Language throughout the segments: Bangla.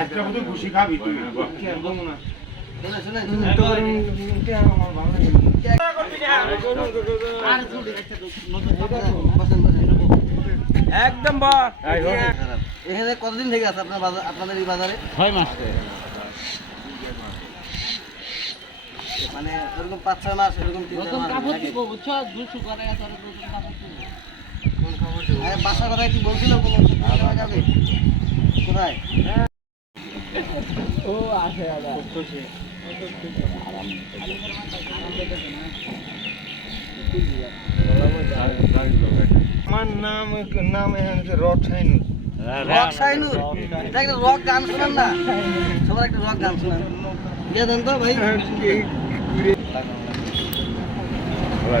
আজকে বুঝি খুশি খাবি তুই বল। কি আর বউ না শুনে শুনে তো কি আর আমার ভালো লাগে বসেন বসেন একদম বা এখানে কতদিন থেকে আছে আপনার বাজার আপনাদের এই বাজারে? ছয় মাস মানে এরকম পাঁচ ছয় মাস এরকম বাসার কথা কি বলছিল কোথায়? ও আসে আমার নাম নাম এখানে রড সাইন রক শাইনুর এটা একটা রক গান শোনান না? সবার একটা রক গান শোনান। দিয়ে দেন তো ভাই। বাপরে।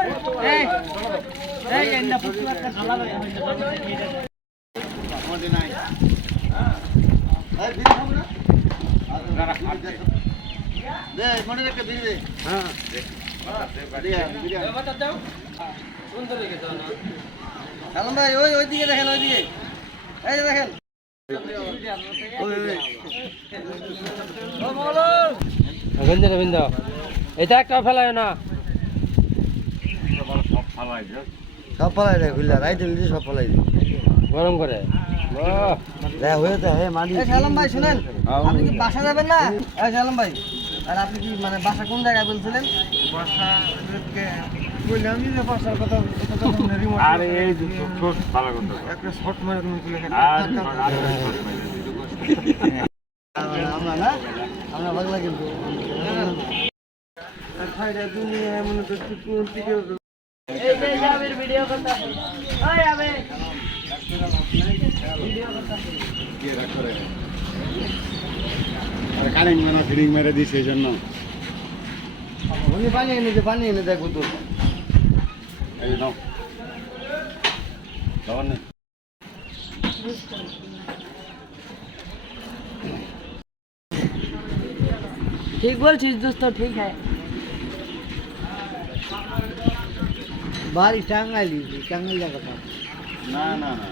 ভাই ওই ওইদিকে দেখেন দেখেন ওই, ওই, ওই। বিন্দু রে বিন্দু এটা একটা ফেলায় না সব ফালাই দে। সব পলাই দেয় খুললা রাইট দিলি সব পলাই দিই গরম করে। দেখ হয়ে যায় হে মানি সালাম ভাই শুনেন আপনি কি বাসা যাবেন না? সালাম ভাই আর আপনি কি মানে বাসা কোন জায়গায় বলছিলেন? বাসা। আমরা না আমরা বাংলা কিন্তু মনে কারেন্ট মেরে ফিলিং মেরে দিছে এই জন্য পানি এনে দে পানি এনে দেখো তো এই নাও খাবার নেই ठीक বাড়ি টাঙ্গাইলি টাঙ্গাইল জায়গাটা না না না